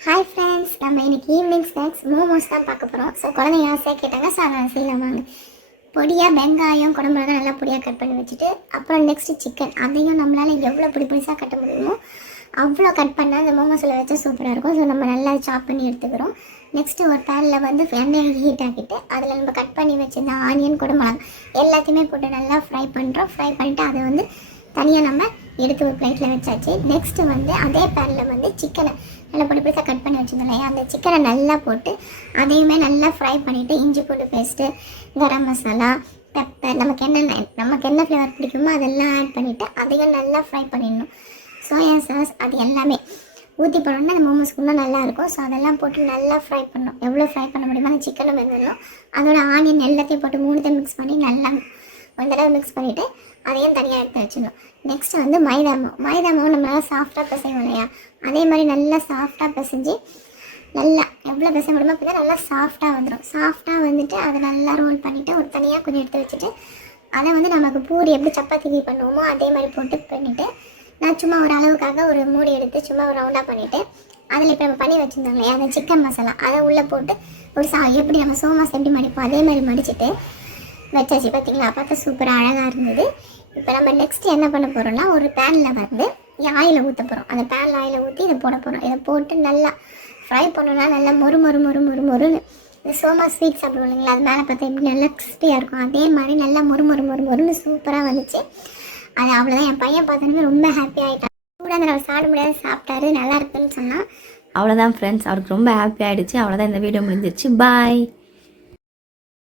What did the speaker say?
Hi friends, நம்ம இன்னைக்கு evening snacks momos தான் பார்க்க போகிறோம். ஸோ குழந்தைங்க ஆசையாக கேட்டாங்க, ஸோ அதை செய்யலாம் வாங்க. பொடியாக வெங்காயம் குடமிளகா நல்லா பொடியாக கட் பண்ணி வச்சுட்டு, அப்புறம் நெக்ஸ்ட்டு சிக்கன், அதையும் நம்மளால் எவ்வளோ பொடிசாக கட்ட முடியுமோ அவ்வளோ கட் பண்ணால் அந்த மோமோஸில் வச்சா சூப்பராக இருக்கும். ஸோ நம்ம நல்லா சாப் பண்ணி எடுத்துக்கிறோம். நெக்ஸ்ட்டு ஒரு பேனில் வந்து எண்ணெயை ஹீட் ஆக்கிட்டு அதில் நம்ம கட் பண்ணி வச்சுருந்த ஆனியன் குடமிளகா எல்லாத்தையுமே போட்டு நல்லா ஃப்ரை பண்ணுறோம். ஃப்ரை பண்ணிவிட்டு அதை வந்து தனியாக நம்ம எடுத்து ஒரு பிளேட்டில் வச்சாச்சு. நெக்ஸ்ட்டு வந்து அதே பேனில் வந்து சிக்கனை நல்லா பொடிசாக கட் பண்ணி வச்சுருந்தோம் இல்லையா, அந்த சிக்கனை நல்லா போட்டு அதையுமே நல்லா ஃப்ரை பண்ணிவிட்டு இஞ்சி பூண்டு பேஸ்ட்டு, கரம் மசாலா, பெப்பர், நமக்கு என்ன ஃப்ளேவர் பிடிக்குமோ அதெல்லாம் ஆட் பண்ணிவிட்டு அதையும் நல்லா ஃப்ரை பண்ணிடணும். சோயா சாஸ் அது எல்லாமே ஊற்றி போனோம்னா அந்த மோமோஸ்க்குள்ளே நல்லாயிருக்கும். ஸோ அதெல்லாம் போட்டு நல்லா ஃப்ரை பண்ணணும். எவ்வளோ ஃப்ரை பண்ண முடியுமோ அந்த சிக்கனும் வெந்துடணும். அதோட ஆனியன் எல்லாத்தையும் போட்டு மூணுத்தையும் மிக்ஸ் பண்ணி நல்லா ஒரு தடவை மிக்ஸ் பண்ணிவிட்டு அதையும் தனியாக எடுத்து வச்சிடணும். நெக்ஸ்ட்டு வந்து மைதா மாவு நம்ம நல்லா சாஃப்டாக பிசைவோம் இல்லையா, அதே மாதிரி நல்லா சாஃப்டாக பிசைஞ்சு நல்லா எவ்வளோ பிசை முடியுமோ அப்போ தான் நல்லா சாஃப்டாக வந்துடும். சாஃப்டாக வந்துட்டு அதை நல்லா ரோல் பண்ணிவிட்டு ஒரு தனியாக கொஞ்சம் எடுத்து வச்சுட்டு அதை வந்து நமக்கு பூரி எப்படி சப்பாத்திக்கு பண்ணுவோமோ அதே மாதிரி போட்டு பண்ணிவிட்டு நான் சும்மா ஒரு அளவுக்காக ஒரு மூடி எடுத்து சும்மா ஒரு ரவுண்டாக பண்ணிவிட்டு அதில் இப்போ நம்ம பண்ணி வச்சுருந்தோம் இல்லையா அந்த சிக்கன் மசாலா அதை உள்ளே போட்டு ஒரு எப்படி நம்ம சோமாஸ் எப்படி மடிப்போம் அதே மாதிரி மடிச்சுட்டு வச்சாச்சு. பார்த்தீங்களா, பார்த்தா சூப்பராக அழகாக இருந்தது. இப்போ நம்ம நெக்ஸ்ட் என்ன பண்ண போகிறோம்னா ஒரு பேனில் வந்து ஆயிலை ஊற்ற போகிறோம். அந்த பேனில் ஆயிலை ஊற்றி இதை போட போகிறோம். இதை போட்டு நல்லா ஃப்ரை பண்ணோன்னா நல்லா மொறுன்னு இந்த சோமா ஸ்வீட் சாப்பிடுவோம் இல்லைங்களா, அது மேலே பார்த்தா எப்படி நல்லா கிறிஸ்பியாக இருக்கும். அதே மாதிரி நல்லா மொறுன்னு சூப்பராக வந்துச்சு. அது அவ்வளோதான். என் பையன் பார்த்தோன்னே ரொம்ப ஹாப்பி ஆகிட்டான். கூட அந்த நம்ம சாப்பிட முடியாது சாப்பிட்டாரு, நல்லா இருக்குன்னு சொன்னால். அவ்வளோதான் ஃப்ரெண்ட்ஸ், அவருக்கு ரொம்ப ஹாப்பி ஆகிடுச்சு. அவ்வளோதான், இந்த வீடியோ முடிஞ்சிருச்சு. பாய்.